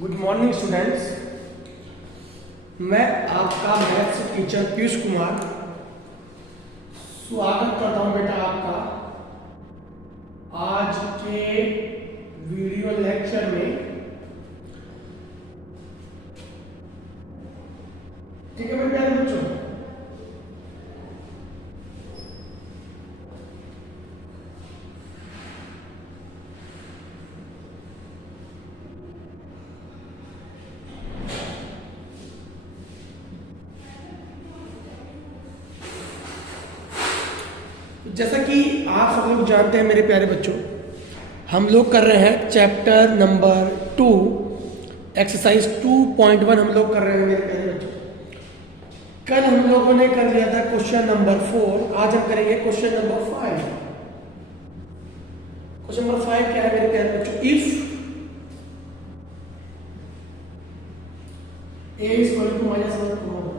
Good morning students. मैं आपका maths teacher Piyush Kumar स्वागत करता हूं बेटा आपका आज के वीडियो लेक्चर में। ठीक है मेरे प्यारे बच्चों, जैसा कि आप सब लोग जानते हैं मेरे प्यारे बच्चों, हम लोग कर रहे हैं चैप्टर नंबर 2 एक्सरसाइज 2.1 हम लोग कर रहे हैं मेरे प्यारे बच्चों। कल हम लोगों ने कर लिया था क्वेश्चन नंबर 4, आज हम करेंगे क्वेश्चन नंबर 5। क्वेश्चन नंबर 5 क्या है मेरे प्यारे बच्चों? If a is equal to -1,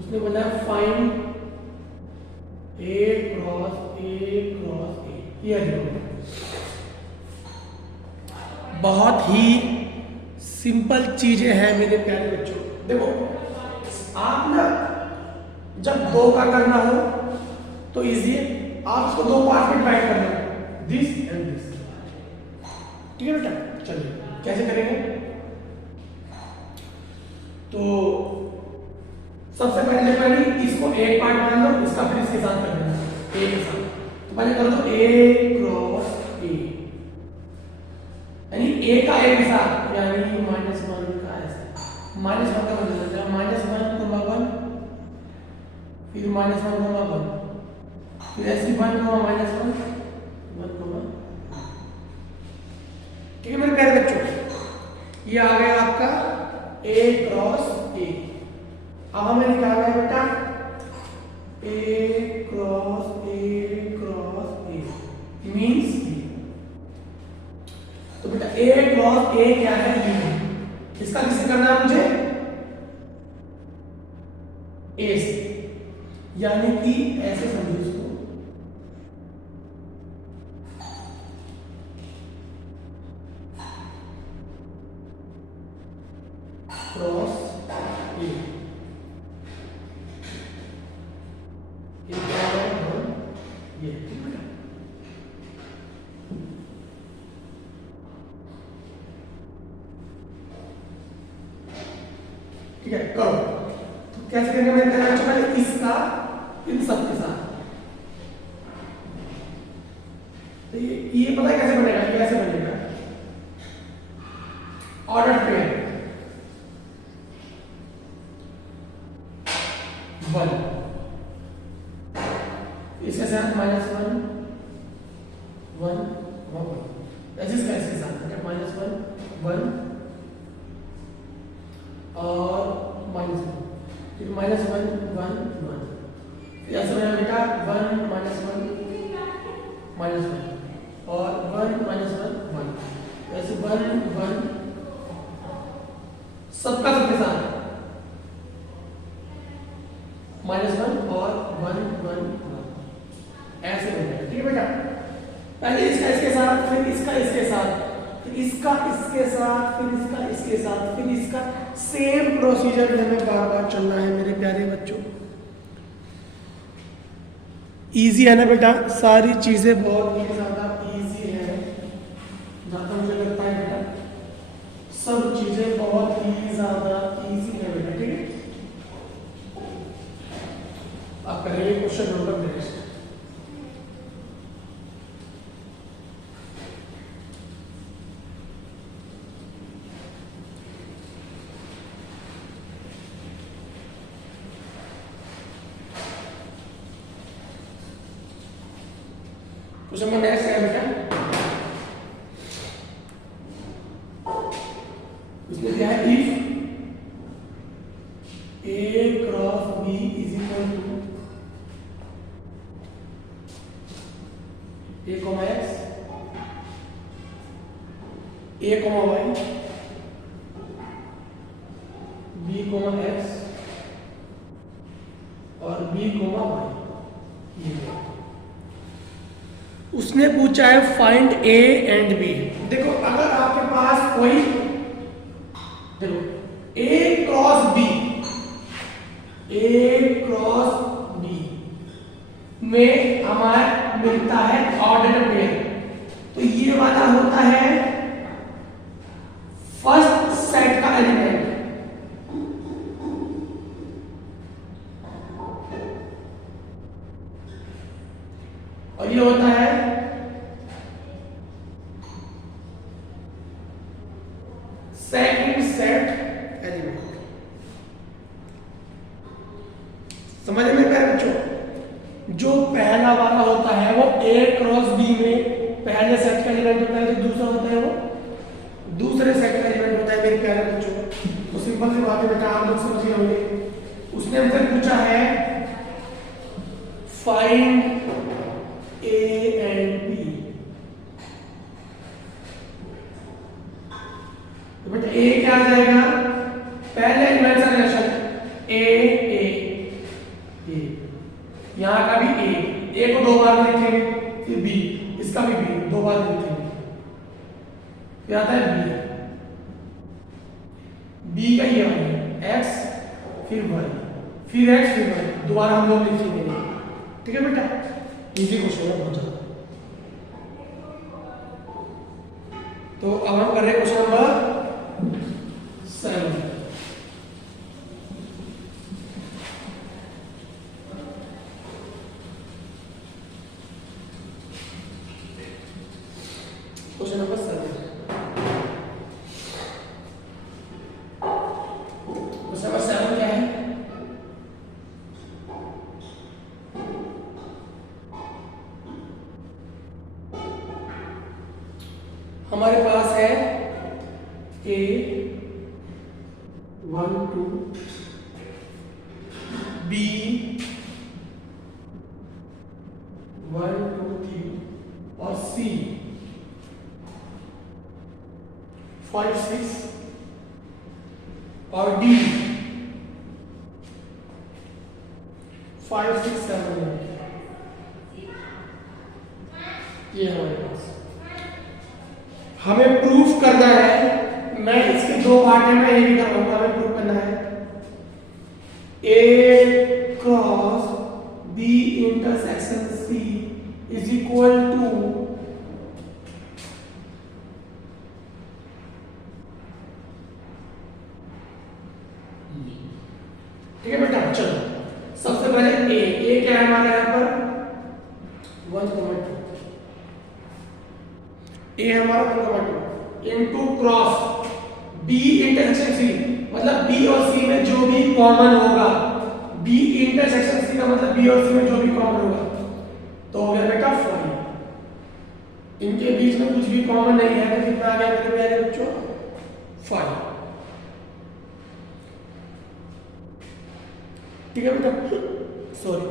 उसने बोला फाइंड a क्रॉस a। ये बहुत ही सिंपल चीजें हैं मेरे प्यारे बच्चों। देखो आप ना जब दो का करना हो तो इजी है, आप इसको दो पार्ट में डिवाइड करना, दिस एंड दिस। ठीक है बेटा, चलिए कैसे करेंगे? तो सबसे पहले इसको एक पार्ट मान लो, इसका फिर इसके साथ कर देना ए के साथ। तो पहले कर दो ए क्रॉस ए, यानी ए का ए के साथ, यानी -1 का ऐसे -1 का बदल देना, -1, 1 फिर -1, 1 फिर ऐसे 1, -1, 1। ठीक है मेरे प्यारे बच्चों, ये आ गया आपका ए क्रॉस ए। अब हमें निकालना है बेटा ए क्रॉस ए मीन्स तो बेटा ए क्रॉस ए क्या है? बी। इसका किससे करना है मुझे? ए से, यानी कि ऐसे समझो इसको, क्रॉस ए। ये ठीक है, करो। तो कैसे करेंगे मेरे प्यारे बच्चों? पहले इसका इन सब के साथ, तो ये पता है कैसे बनेगा? कैसे बनेगा? ऑर्डर पेयर 1, इसके साथ -1, 1, ऐसे इसके साथ -1, 1 और -1, फिर -1, 1। फिर ऐसे बनेगा बेटा 1, -1, और 1, -1, ऐसे 1 सबका सबके साथ -1 और 1, ऐसे बनेगा। ठीक है बेटा, पहले इसका इसके साथ, फिर इसका इसके साथ, फिर इसका इसके साथ, फिर इसका इसके साथ, फिर इसका सेम प्रोसीजर हमें बार बार चलना है मेरे प्यारे बच्चों। इजी है ना बेटा? सारी चीजें बहुत ही ज्यादा इजी है, जहां मुझे लगता है बेटा सब चीजें बहुत ही ज्यादा इजी है बेटा। ठीक है, आप करेंगे question number next. Question number next है बेटा, इसमें क्या है? If a cross b is equal to a, x, a, y, b, x और b, y, उसने पूछा है फाइंड ए एंड बी। देखो अगर आपके पास कोई, देखो ए क्रॉस बी, ए क्रॉस बी में हमारा मिलता है ऑर्डर पेयर, तो ये वाला होता है फर्स्ट सेट का एलिमेंट, और ये होता है सेकंड सेट एलिमेंट। समझ में क्या बच्चों? जो पहला वाला होता है वो ए क्रॉस बी में पहले सेट का एलिमेंट होता है, जो दूसरा होता है वो दूसरे सेट का एलिमेंट होता है मेरे प्यारे बच्चों। तो सिंपल सी बात है बेटा, आप लोग समझ गए होंगे। उसने हमसे पूछा है फाइंड ए एंड बी, तो बेटा ए क्या आ जाएगा? पहले एलिमेंट का रिलेशन ए ए ए, यहां का भी ए को 2 बार लिखेंगे, फिर बी, इसका भी बी 2 बार लिखेंगे, फिर आता है बी का ये एक्स फिर वाई, फिर एक्स फिर वाई, दोबारा हम लोग लिखेंगे नहीं। ठीक है बेटा, इजी क्वेश्चन है बहुत ज्यादा। तो अब हम कर रहे हैं question number 7। Question number 7, question number 7 क्या है? हमारे पास है A 1 2, B 1 2 3 और C 5 6 और D 5 6 7 8। ये हमारे पास हमें प्रूफ करना है। मैं इसके 2 पार्ट है, मैं ये भी करवाऊंगा। हमें प्रूफ करना है A cross B intersection C is equal to ठीक है बेटा। चलो सबसे पहले ए क्या है हमारा यहां पर 1,2, ए हमारा 1,2 into cross B intersection C, मतलब बी और सी में जो भी कॉमन होगा, बी इंटरसेक्शन सी का मतलब बी और सी में जो भी कॉमन होगा, तो हो गया बेटा 5। इनके बीच में कुछ भी कॉमन नहीं है, तो कितना आ गया मेरे प्यारे बच्चों? 5। ठीक है बेटा, सॉरी।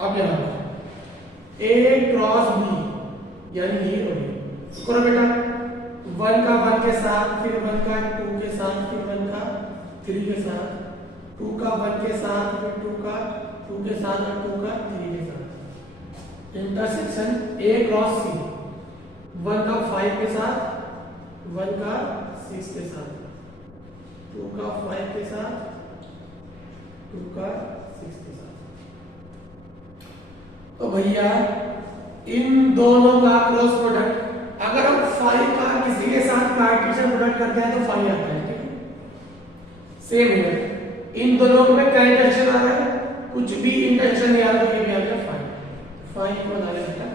अब यहां ए क्रॉस बी यानी ये हो गया, करो बेटा 1 का 1 के साथ, फिर 1 का 2 के साथ, फिर 1 का 3 के साथ, 2 का 1 के साथ, फिर 2 का 2 के साथ और 2 का 3 के साथ। इंटरसेक्शन ए क्रॉस सी 1 का 5 के साथ, 1 का 6 के साथ, 2 का 5 के साथ, 2 का 6 के साथ। तो भैया इन दोनों का क्रॉस प्रोडक्ट अगर हम 5 का किसी के साथ कार्टेशियन प्रोडक्ट करते हैं तो 5 आता है। ठीक है, सेम है। इन दोनों में क्या इंटरसेक्शन आ रहा है? कुछ भी इंटरसेक्शन नहीं आ रहा, तो ये भी आ गया 5। 5 को बना लेता है,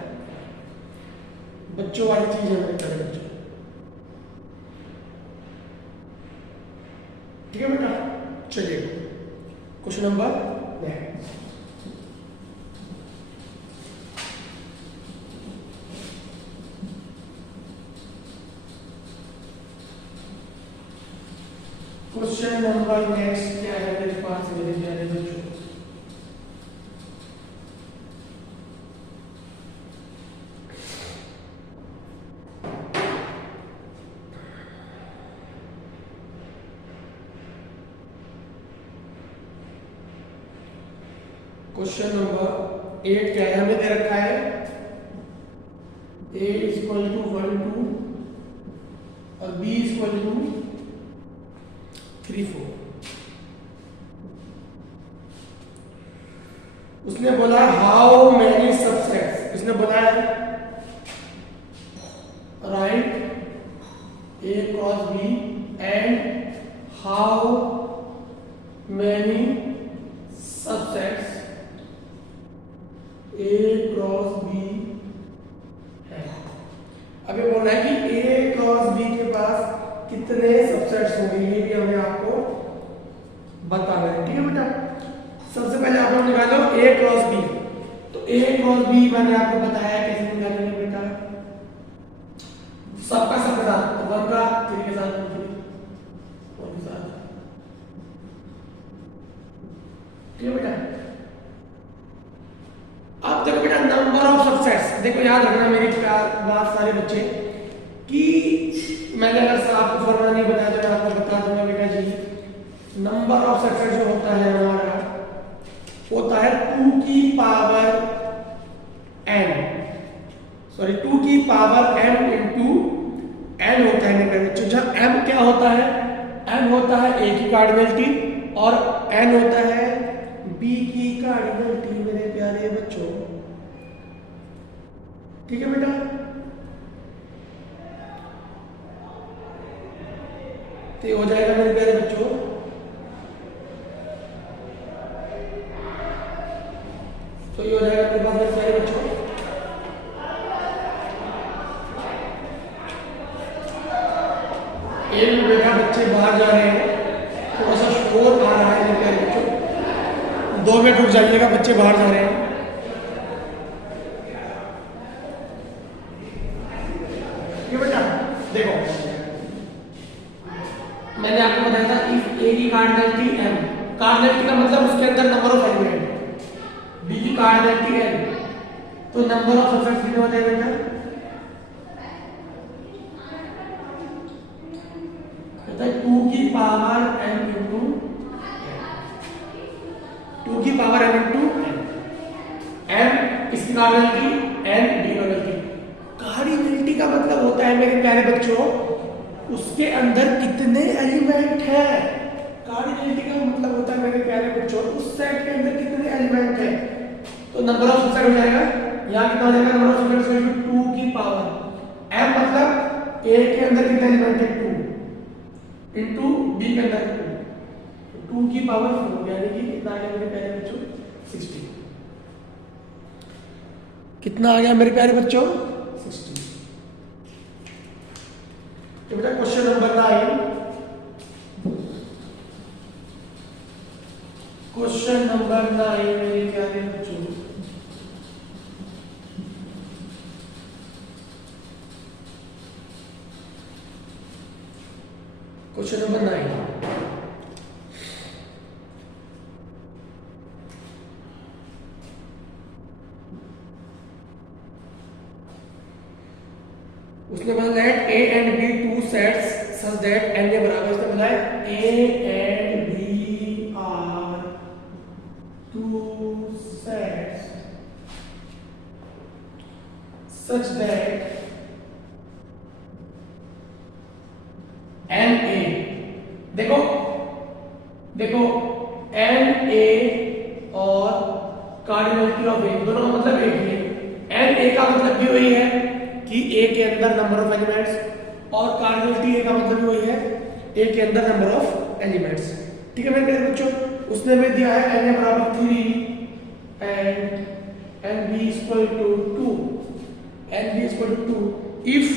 बच्चों वाली चीज है मेरे प्यारे बच्चों। ठीक है बेटा, चलिए question number 9। Question number next क्या है मेरे पास मेरे प्यारे बच्चों? क्वेश्चन नंबर 8 क्या है हमें दे रखा है ए इक्वल टू 1 2 और बी इक्वल टू 3 4। उसने बोला हाउ मैनी सबसेट्स, उसने बोला है right A cross B and how many subsets A cross B है। अब ये बोल रहा है कि ए क्रॉस बी के पास कितने सबसेट्स होंगे, ये भी हमें आपको बताना है। ठीक है बेटा, सबसे पहले आप लोग निकालो ए क्रॉस बी। तो ए क्रॉस बी मैंने आपको बताया कैसे निकालेंगे बेटा, सबका सब के साथ, 1 का 3 के साथ 1 के साथ। ठीक है बेटा, अब देखो बेटा नंबर ऑफ सबसेट्स, देखो याद रखना मेरी बात सारे बच्चे कि मैंने अगर आपको फॉर्मूला नहीं बताया तो मैं आपको बता दूंगा बेटा जी। नंबर ऑफ सबसेट्स जो होता है हमारा होता है 2 की पावर n, सॉरी 2 की पावर m इंटू n होता है मेरे बच्चों। जब m क्या होता है, m होता है a की कार्डिनलिटी और n होता है b की कार्डिनलिटी मेरे प्यारे बच्चों। ठीक है बेटा, तो ये हो जाएगा मेरे प्यारे बच्चों तो ये हो जाएगा आपके पास मेरे प्यारे बच्चों एक बेटा बच्चे बाहर जा रहे हैं, थोड़ा सा शोर आ रहा है मेरे प्यारे बच्चों, 2 मिनट रुक जाइएगा, बच्चे बाहर जा रहे हैं। ये बेटा देखो मैंने आपको बताया था इफ ए की कार्डिनलिटी m, कार्डिनलिटी का मतलब उसके अंदर नंबर ऑफ एलिमेंट, बी की कार्डिनलिटी n, तो नंबर ऑफ सबसेट्स कितने होते हैं बेटा, कहता है 2 की पावर m इंटू 2 की पावर m इंटू m, इसकी cardinality n, B cardinality. Cardinality का मतलब होता है मेरे प्यारे बच्चों उसके अंदर कितने एलिमेंट है। कार्डिनलिटी का मतलब होता है मेरे प्यारे बच्चों उस सेट के अंदर कितने एलिमेंट है। तो नंबर ऑफ सबसेट हो जाएगा, यहाँ कितना हो जाएगा, नंबर ऑफ सबसेट 2 की पावर m मतलब a के अंदर कितने एलिमेंट है 2 इंटू b के अंदर 2, तो 2 की पावर 4 यानी कि कितना आ गया मेरे प्यारे बच्चों 60। कितना आ गया मेरे प्यारे बच्चों 60। तो बेटा क्वेश्चन नंबर 9, क्वेश्चन नंबर 9 मेरे प्यारे बच्चों, क्वेश्चन नंबर 9 उसने बोला that a and b two sets such that n के बराबर, उसने बोला है a and b are two sets such that n a, देखो देखो n a और कार्डिनलिटी ऑफ a दोनों का मतलब एक ही है। n a का मतलब भी वही है कि a के अंदर नंबर ऑफ एलिमेंट्स और कार्डिनलिटी a का मतलब भी वही है a के अंदर नंबर ऑफ एलिमेंट्स। ठीक है मेरे प्यारे बच्चों, उसने हमें दिया है n बराबर 3 and b equal to 2 and b equal to 2 if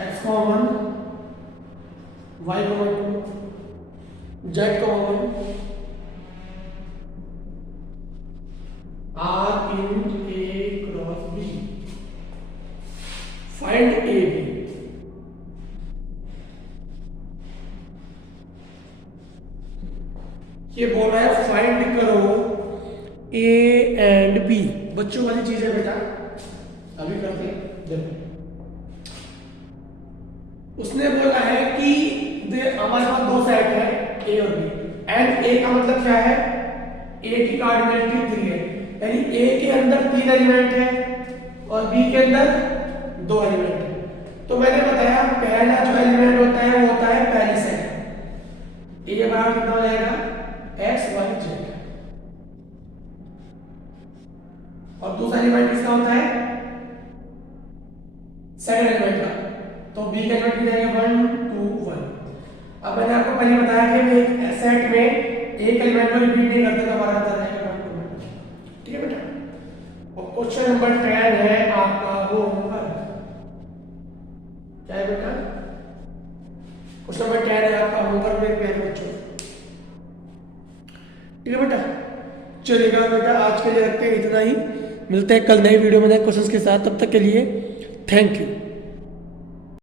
x common y common 2 z common r in a cross b, find a b। ये बोल रहा है फाइंड करो a एंड b, बच्चों वाली चीज है बेटा, अभी करते हैं। देखो उसने बोला है कि हमारे पास दो सेट है ए और बी, एंड ए का मतलब क्या है, ए की कार्डिनलिटी 3 है, यानी ए के अंदर 3 एलिमेंट है और बी के अंदर 2 एलिमेंट है। तो मैंने बताया पहला जो एलिमेंट होता है वो होता है पहली सेट, ए बराबर कितना हो जाएगा एक्स वाई जेड, और दूसरा एलिमेंट किसका होता है सेकंड एलिमेंट का, तो बी का एलिमेंट कितना है 1 2 1। अब मैंने आपको पहले बताया कि एक सेट में एक एलिमेंट को रिपीट नहीं करते तो हमारा आंसर रहेगा 1 2 1, ठीक है बेटा। और क्वेश्चन नंबर 10 है आपका होमवर्क, क्या है बेटा, क्वेश्चन नंबर 10 है आपका होमवर्क मेरे प्यारे बच्चों, ठीक है बेटा। चलिएगा बेटा आज के लिए रखते हैं इतना ही, मिलते हैं कल नई वीडियो में नए क्वेश्चंस के साथ, तब तक के लिए थैंक यू।